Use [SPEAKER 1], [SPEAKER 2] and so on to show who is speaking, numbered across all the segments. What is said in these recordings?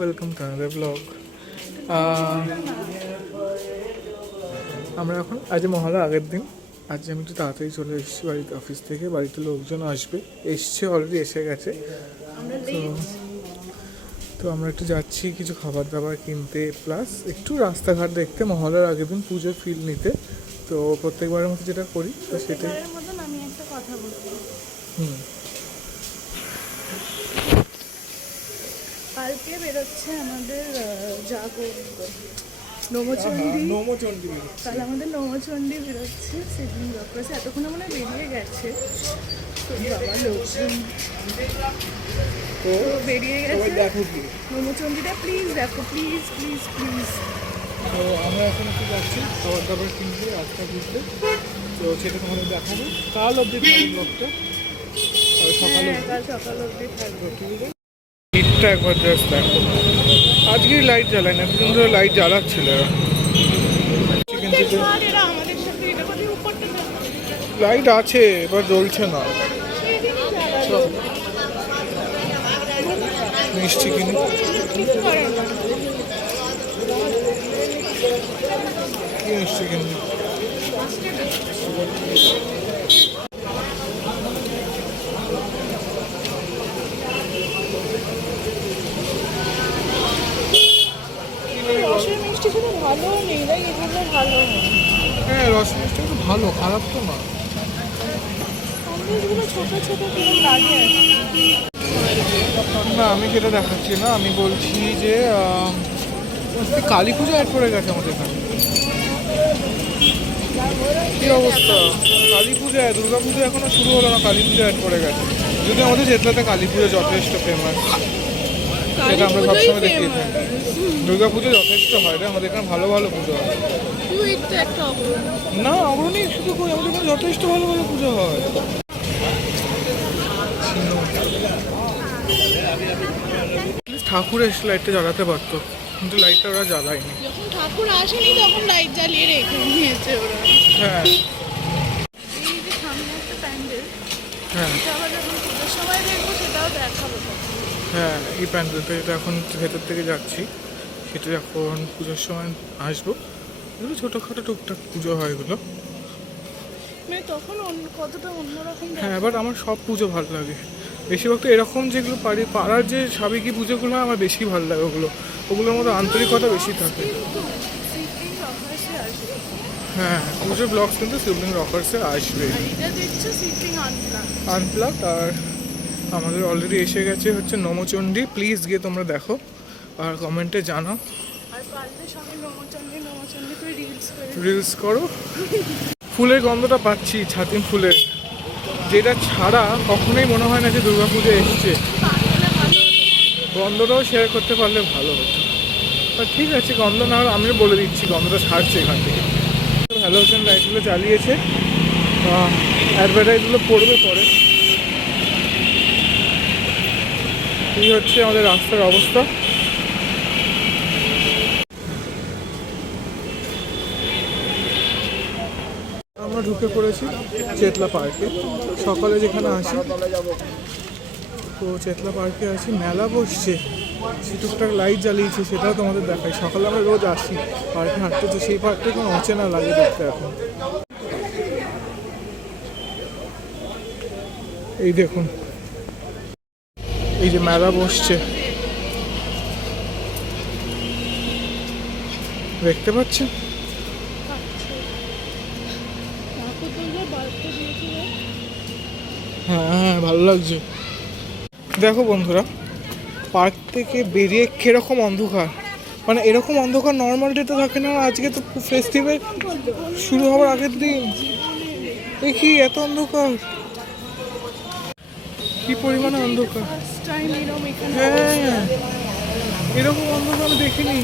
[SPEAKER 1] Welcome to another blog আমরা এখন আজ মহলা আগের দিন। আজ আমি একটু তাড়াতাড়ি চলে এসেছি বাড়িতে অফিস থেকে। বাড়িতে লোকজন আসবে। এসছে অলরেডি এসে গেছে। তো তো আমরা একটু যাচ্ছি কিছু খাবার দাবার কিনতে। প্লাস একটু রাস্তাঘাট দেখতে মহলার আগের দিন পুজোর ফিল নিতে। তো প্রত্যেকবারের মতো যেটা করি তো সেটাই
[SPEAKER 2] এর মতন আমি একটা কথা বলব
[SPEAKER 1] হুম
[SPEAKER 2] কালকে বেরোচ্ছে আমাদের জাগর নমচণ্ডী।
[SPEAKER 1] নমচণ্ডী
[SPEAKER 2] কাল আমাদের নমচণ্ডী বেরোচ্ছে সেদিন ডক্টর এতক্ষণ মনে বেরিয়ে গেছে। তো বেরিয়ে গেছে। নমচণ্ডীটা প্লিজ দেখো প্লিজ প্লিজ প্লিজ
[SPEAKER 1] তো আমরা এখন একটু যাচ্ছি খাবার দাবার কিনতে রাস্তা ঘুরতে। তো সেটা তোমাদের দেখাবো। কাল অবধি ব্লগটা। সকালে
[SPEAKER 2] হ্যাঁ কাল সকাল অবধি থাকবে।
[SPEAKER 1] লাইটটা একবার জাস্ট দেখো। আজকে লাইট জ্বালায় না এতদিন ধরে লাইট জ্বালাচ্ছিল
[SPEAKER 2] এরা।
[SPEAKER 1] লাইট আছে এবার জ্বলছে না। মিষ্টি কিনে। কি মিষ্টি কিনে
[SPEAKER 2] ভালো নেই না এগুলো ভালো
[SPEAKER 1] হ্যাঁ। রস মিষ্টি তো ভালো খারাপ তো না
[SPEAKER 2] ছোট ছোট কীরকম লাগে।
[SPEAKER 1] না আমি সেটা দেখাচ্ছি না আমি বলছি যে কালী পুজো অ্যাড করে গেছে আমাদের এখানে। কি অবস্থা? কালী পুজো দুর্গা পুজো এখনও শুরু হলো না কালী পুজো অ্যাড করে গেছে। যদি আমাদের জেতলাতে কালী পুজো যথেষ্ট ফেমাস সেটা আমরা সবসময় দেখিয়ে থাকি। দুর্গা পুজো যথেষ্ট হয় রে আমাদের এখানে ভালো ভালো পুজো হয়। না অগ্রণী শুধু কই আমাদের এখানে যথেষ্ট ভালো ভালো পুজো হয়। ঠাকুর এসে লাইটটা জ্বালাতে পারতো কিন্তু লাইটটা ওরা জ্বালায়নি।
[SPEAKER 2] যখন ঠাকুর আসেনি তখন লাইট জ্বালিয়ে রেখে নিয়েছে ওরা।
[SPEAKER 1] হ্যাঁ। হ্যাঁ
[SPEAKER 2] এটা আবার যখন পুজোর সময় দেখব সেটাও দেখাবো তখন।
[SPEAKER 1] হ্যাঁ এই প্যান্ডেলটা যেটা এখন ভেতর থেকে যাচ্ছি সেটা যখন পুজোর সময় আসব। এগুলো ছোটোখাটো টুকটাক পুজো হয় এগুলো।
[SPEAKER 2] মানে তখন অন্য কতটা অন্যরকম
[SPEAKER 1] হ্যাঁ এবার আমার সব পুজো ভালো লাগে। বেশিরভাগ তো এরকম যেগুলো পারি পাড়ার যে সাবেকি পুজোগুলো হয় আমার বেশি ভালো লাগে ওগুলো। ওগুলোর মধ্যে আন্তরিকতা বেশি থাকে। হ্যাঁ পুজোর ব্লগস কিন্তু সিবলিং রকার্সে আসবে।
[SPEAKER 2] আনপ্লাগ
[SPEAKER 1] আর আমাদের অলরেডি এসে গেছে হচ্ছে নমচণ্ডী। প্লিজ গিয়ে তোমরা দেখো আর কমেন্টে জানাও।
[SPEAKER 2] রিলস
[SPEAKER 1] রিলস করো ফুলের গন্ধটা পাচ্ছি ছাতিম ফুলের। যেটা ছাড়া কখনোই মনে হয় না যে দুর্গাপুজো এসছে।
[SPEAKER 2] পারলে
[SPEAKER 1] গন্ধটাও শেয়ার করতে পারলে ভালো হতো। তা ঠিক আছে গন্ধ না হলে আমিও বলে দিচ্ছি গন্ধটা ছাড়ছে এখান থেকে। হ্যালোজেন লাইটগুলো চালিয়েছে অ্যাডভার্টাইজগুলো পড়বে পরে। এই হচ্ছে আমাদের রাস্তার অবস্থা। আমরা ঢুকে পড়েছি চেতলা পার্কে। সকালে যেখানে আসি, তো চেতলা পার্কে আছি মেলা বসছে। সে টুকটাক লাইট জ্বালিয়েছে, সেটাও তোমাদের দেখাই। সকালে আমরা রোজ আসি, পার্কে হাঁটতে, তো সেই পার্কটা কোনো অচেনা লাগে দেখতে এখন। এই দেখুন এই যে মেলা বসছে। দেখতে পাচ্ছেন? হ্যাঁ হ্যাঁ ভালো লাগছে। দেখো বন্ধুরা, পার্ক থেকে বেরিয়ে কীরকম অন্ধকার। মানে এরকম অন্ধকার নর্মাল ডেতে থাকে না আজকে তো ফেস্টিভ্যাল শুরু হওয়ার আগের দিন। দেখি, এত অন্ধকার। কি পরিমাণে অন্ধকার?
[SPEAKER 2] এরকম
[SPEAKER 1] হ্যাঁ এরকম অন্ধকার আমি দেখিনি।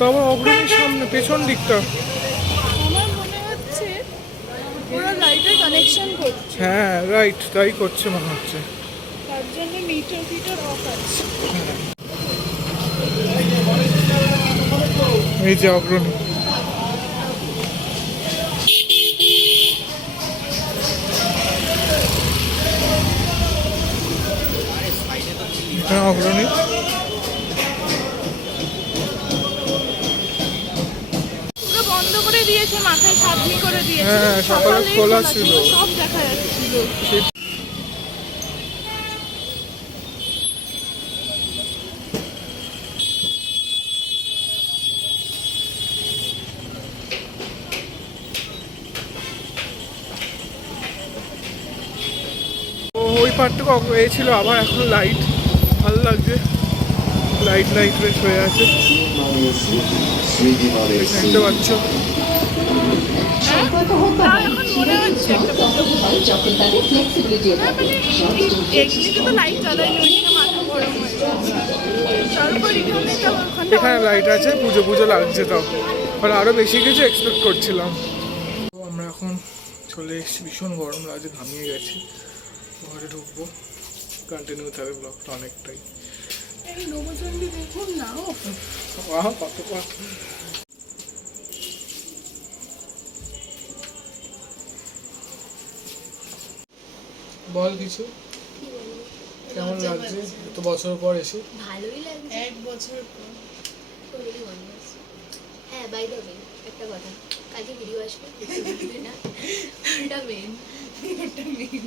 [SPEAKER 1] তবে অগ্রণীর সামনে পেছন দিকটা।
[SPEAKER 2] মনে হচ্ছে পুরো কানেকশন করছে।
[SPEAKER 1] হ্যাঁ রাইট তাই করছে মনে হচ্ছে। এই যে অগ্রণী। অনুষ্ঠানে অগ্রণী?
[SPEAKER 2] দিয়েছে মাথায় করে
[SPEAKER 1] হ্যাঁ,
[SPEAKER 2] হ্যাঁ
[SPEAKER 1] খোলা ওই পার্টটুকু এ ছিল আবার এখন লাইট ভালো লাগছে। লাইট লাইট বেশ হয়ে আছে।
[SPEAKER 2] তাও এখন লাইট
[SPEAKER 1] আছে, পুজো পুজো লাগছে তাও। আরও বেশি কিছু এক্সপেক্ট করছিলাম। আমরা এখন চলে এসেছি, ভীষণ গরম লাগছে, ঘামিয়ে গেছি। ঘরে ঢুকবো। কন্টিনিউ থাকবে ব্লগটা অনেকটাই।
[SPEAKER 2] এই নবচন্ডী দেখুন না ও।
[SPEAKER 1] কত কত বল কিছু? কেমন লাগছে? এত বছর পর এসে?
[SPEAKER 3] ভালোই লাগছে।
[SPEAKER 2] এক বছর পর।
[SPEAKER 3] হ্যাঁ বাই দ্য ওয়ে একটা কথা। কালকে ভিডিও আসবে না। এটা মেন
[SPEAKER 2] এটা মেন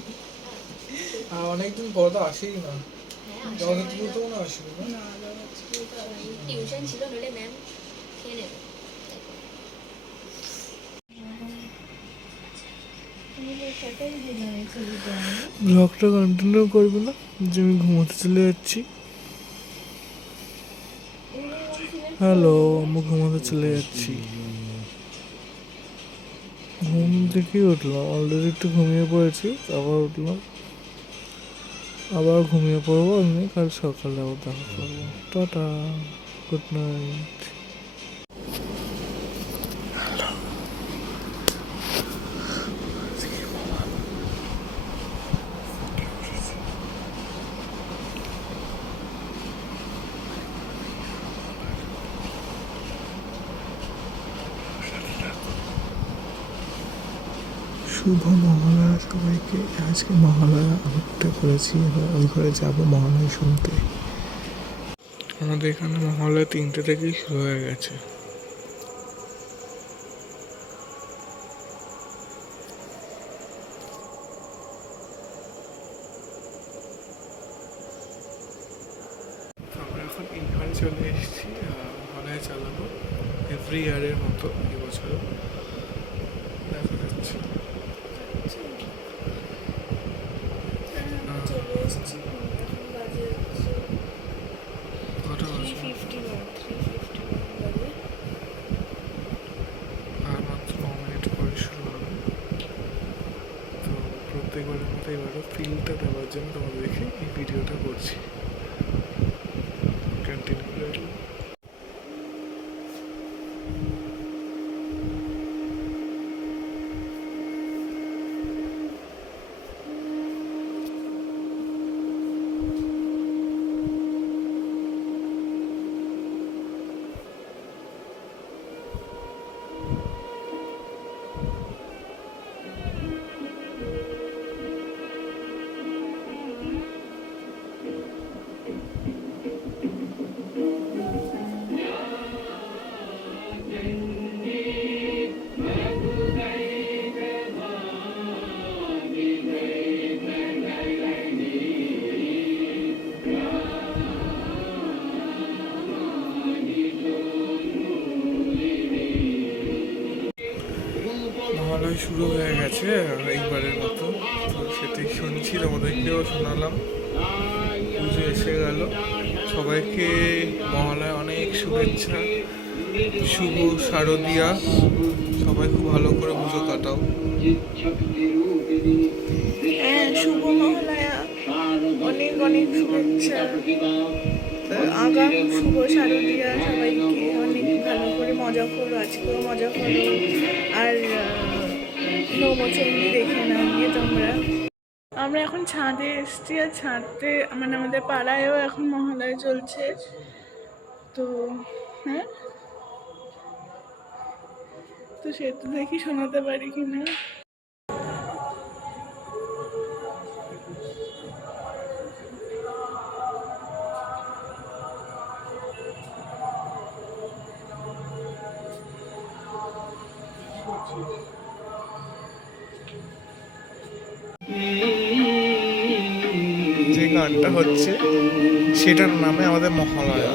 [SPEAKER 1] অনেকদিন পর তো আসেই না।
[SPEAKER 3] হ্যাঁ
[SPEAKER 1] তো আসবে না
[SPEAKER 2] না?
[SPEAKER 3] টিউশন ছিল নইলে ম্যাম খেয়ে নেবে।
[SPEAKER 1] ব্লগটা কন্টিনিউ করবে না যে আমি ঘুমোতে চলে যাচ্ছি। হ্যালো আমি ঘুমোতে চলে যাচ্ছি। ঘুম থেকে উঠলাম অলরেডি একটু ঘুমিয়ে পড়েছি আবার উঠলাম। আবার ঘুমিয়ে পড়ব আমি কাল সকালে আবার দেখা করব। টাটা গুড নাইট শুভ সবাইকে আজকে মহালয়া ঘুরতে করেছি, এবার ওই ঘরে যাব মহালয়া শুনতে। আমাদের এখানে মহালয়া তিনটে থেকেই শুরু হয়ে গেছে আমরা এখন এই ঘরে চলে এসেছি আহ, মহালয়া চালাবো এভরি ইয়ারের মতো এবছরও দেখা যাচ্ছে
[SPEAKER 2] চলে এসেছি এখন বাজে
[SPEAKER 1] কটা
[SPEAKER 2] থ্রি
[SPEAKER 1] বাজে?
[SPEAKER 2] Fifty one three fifty one বাজে
[SPEAKER 1] আর মাত্র ন মিনিট পরে শুরু হবে তো প্রত্যেকবারের মতো ফিলটা দেওয়ার জন্য তোমাদের দেখে এই ভিডিওটা করছি। কন্টিনিউ শুনছি তোমাদেরকেও শোনালাম। পুজো এসে গেল। সবাইকে মহালয় অনেক শুভেচ্ছা, শুভ শারদিয়া। সবাই খুব ভালো করে পুজো কাটাও।
[SPEAKER 2] হ্যাঁ শুভ মহালয়া। অনেক অনেক শুভেচ্ছা। আগাম শুভ শারদীয়া, সবাইকে অনেক ভালো করে মজা করো, আজকেও মজা করো। আর নৌমচন্ডী দেখে না গিয়ে তোমরা। আমরা এখন ছাদে এসছি আর ছাদে মানে আমাদের পাড়ায়ও এখন মহালয় চলছে। তো হ্যাঁ? তো সে তো দেখি শোনাতে পারি কি
[SPEAKER 1] হচ্ছে সেটার নামে আমাদের মহালয়া।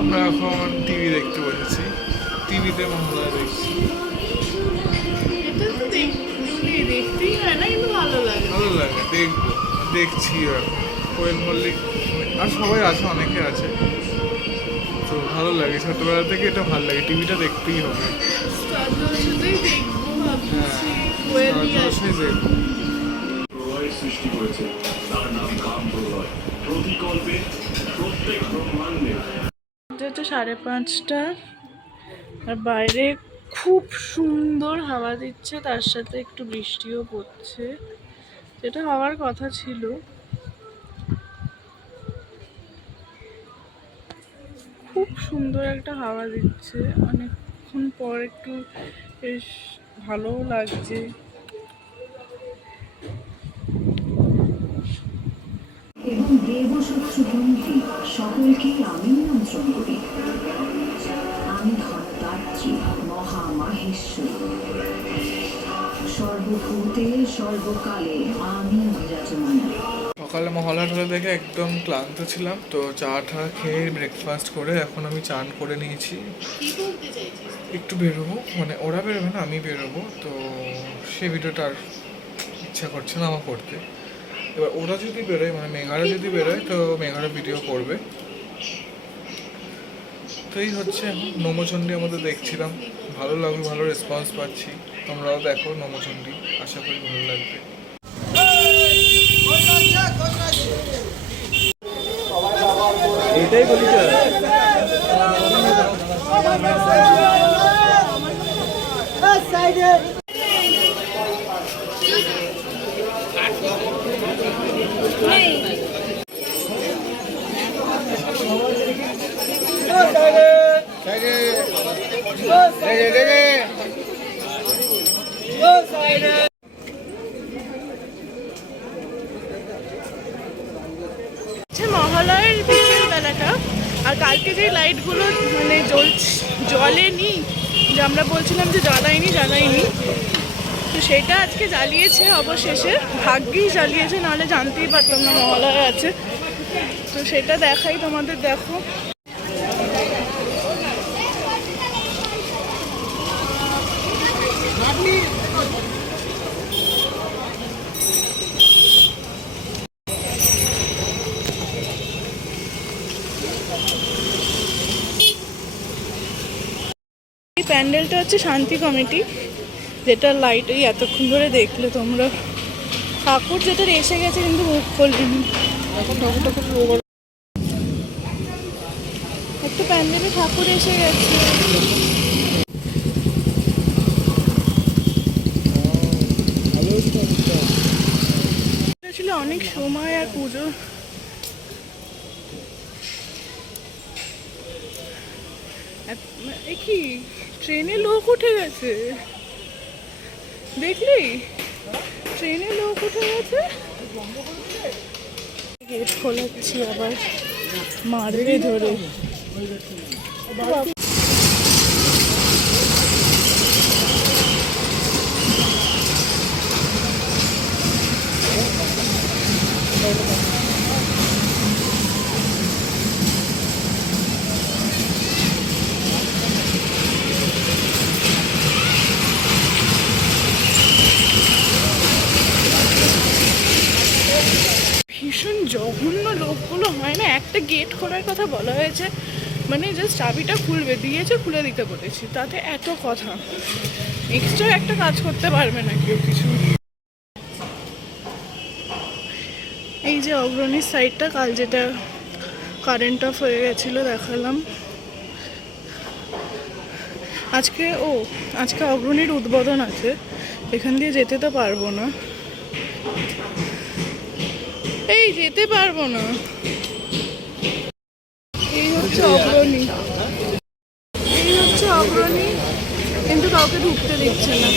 [SPEAKER 1] আমরা এখন টিভি দেখতে বসেছি। টিভিতে মহালয়া দেখছি।
[SPEAKER 2] ভালো লাগে।
[SPEAKER 1] দেখব দেখছি আর কোয়েল মল্লিক আর সবাই আছে অনেকে আছে। ভালো লাগে ছোটবেলা থেকে এটা ভালো লাগে টিভিটা দেখতেই হবে। হ্যাঁ
[SPEAKER 2] কোয়েলই আছে
[SPEAKER 1] অবশ্যই দেখব।
[SPEAKER 4] প্রলয় সৃষ্টি করেছে তার নাম কাম প্রলয় প্রতিকল্পে প্রত্যেক ব্রহ্মাণ্ডে।
[SPEAKER 2] হচ্ছে সাড়ে পাঁচটা আর বাইরে খুব সুন্দর হাওয়া দিচ্ছে তার সাথে একটু বৃষ্টিও পড়ছে। যেটা হওয়ার কথা ছিল। খুব সুন্দর একটা হাওয়া দিচ্ছে। অনেকক্ষণ পর একটু বেশ ভালোও লাগছে।
[SPEAKER 5] এবং দেবশত্রু বন্ধী সকলকেই আমি নিয়ন্ত্রণ করি। আমি ধনদাত্রী মহামাহেশ্বরী। সর্বভূতে, সর্বকালে আমি
[SPEAKER 1] সকালে মহালয়া টলা দেখে একদম ক্লান্ত ছিলাম তো চা টা খেয়ে ব্রেকফাস্ট করে এখন আমি চান করে নিয়েছি। একটু বেরোবো মানে ওরা বেরোবে না আমি বেরোবো তো সে ভিডিওটা আর ইচ্ছা করছে না আমার করতে। এবার ওরা যদি বেরোয় মানে মেঘারা যদি বেরোয় তো মেঘারা ভিডিও করবে। তো এই হচ্ছে এখন নমচণ্ডী আমাদের দেখছিলাম। ভালো লাগল ভালো রেসপন্স পাচ্ছি। তোমরাও দেখো নমচণ্ডী আশা করি ভালো লাগবে।
[SPEAKER 2] হচ্ছে কালকে যে লাইটগুলো মানে জ্বল জ্বলেনি যে আমরা বলছিলাম যে জ্বালাইনি জ্বালাইনি তো সেটা আজকে জ্বালিয়েছে অবশেষে। ভাগ্যেই জ্বালিয়েছে, নাহলে জানতেই পারতাম না মহালয়া আছে। তো সেটা দেখাই তোমাদের, দেখো এই প্যান্ডেলটা হচ্ছে শান্তি কমিটি, যেটা লাইট ওই এতক্ষণ ধরে দেখলে তোমরা। ঠাকুর যেটা এসে গেছে, কিন্তু মুখ খুললিনি একটা প্যান্ডেলে ঠাকুর এসে গেছে। অনেক সময় আর পুজো। কি? ট্রেনে লোক উঠে গেছে। দেখলি? ট্রেনে লোক উঠে গেছে। গেট খোলাচ্ছি আবার মারবে ধরে ভীষণ জঘন্য লোকগুলো হয় না একটা গেট খোলার কথা বলা হয়েছে মানে জাস্ট চাবিটা খুলবে, দিয়েছে, খুলে দিতে বলেছি, তাতে এত কথা। এক্সট্রা একটা কাজ করতে পারবে না কেউ কিছু। এই যে অগ্রণীর সাইডটা কাল যেটা কারেন্ট অফ হয়ে গেছিল, দেখালাম। আজকে, ও, আজকে অগ্রণীর উদ্বোধন আছে, এখান দিয়ে যেতে তো পারব না। এই, যেতে পারব না। কাউকে ঢুকতে দিচ্ছে না।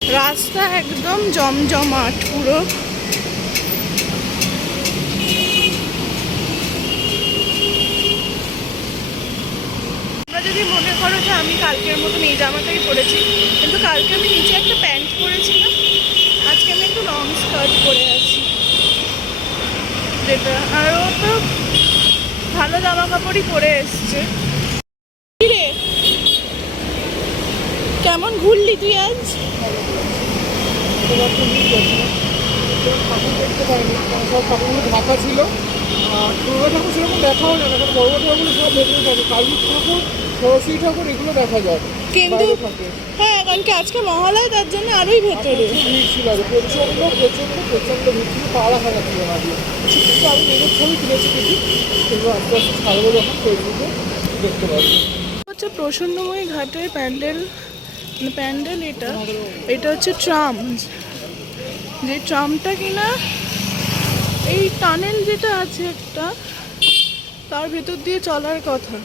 [SPEAKER 2] রাস্তা একদম জমজমাট পুরো। যদি মনে করো যে আমি কালকের মতন এই জামাটাই পরেছি, কিন্তু কালকে আমি নিচে একটা প্যান্ট পরেছিলাম আজকে আমি একটু লং স্কার্ট পরে আছি। যেটা আর ও তো ভালো জামা কাপড়ই পরে এসছে। কেমন ঘুরলি তুই আজ?
[SPEAKER 1] ঠাকুর দেখতে পাইনি সব ঠাকুরগুলো ঢাকা ছিল দুর্গা ঠাকুর সেরকম দেখাও যায় না, কারণ বড় ঠাকুর সব ভেতরে থাকে কালী ঠাকুর, সরস্বতী ঠাকুর এগুলো দেখা যায়
[SPEAKER 2] কিন্তু হ্যাঁ কারণ কি আজকে মহালয় তার জন্য আরোই ভেতরে।
[SPEAKER 1] ছিল কিন্তু আমি নিজের ছবি তুলেছি কিছু সেগুলো আস্তে আস্তে ছাড়বো যখন ফেসবুকে দেখতে
[SPEAKER 2] হচ্ছে প্রসন্নময়ী ঘাটের প্যান্ডেল মানে প্যান্ডেল এটা এটা হচ্ছে ট্রাম। যে ট্রামটা কিনা এই টানেল যেটা আছে একটা তার ভেতর দিয়ে চলার কথা।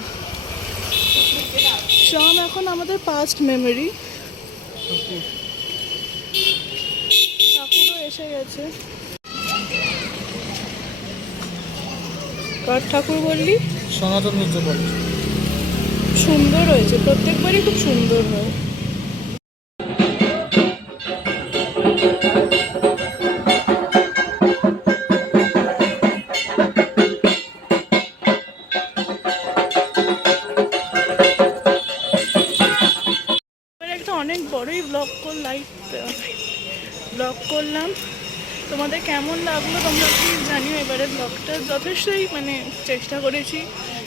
[SPEAKER 2] ট্রাম এখন আমাদের পাস্ট মেমোরি ঠাকুরও এসে গেছে। কার ঠাকুর বললি?
[SPEAKER 1] সনাতন মিত্র বলে
[SPEAKER 2] সুন্দর হয়েছে প্রত্যেকবারই খুব সুন্দর হয়। অনেক বড়ই ব্লগ কর লাইভ ব্লগ করলাম। তোমাদের কেমন লাগল তোমরা প্লিজ জানিও এবারে ব্লগটা যথেষ্টই মানে চেষ্টা করেছি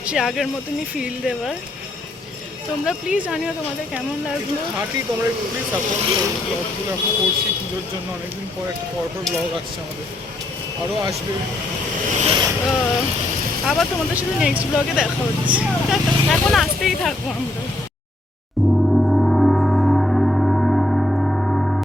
[SPEAKER 2] সে আগের মতনই ফিল দেওয়ার। তোমরা প্লিজ জানিও তোমাদের কেমন লাগল।
[SPEAKER 1] হাঁটি তোমরা একটু সাপোর্ট করো। ব্লগগুলো এখন করছি পুজোর জন্য। অনেকদিন পর একটা পরপর ব্লগ আসছে আমাদের। আরও আসবে।
[SPEAKER 2] আবার তোমাদের সাথে নেক্সট ব্লগে দেখা হচ্ছে। এখন আসতেই থাকব আমরা।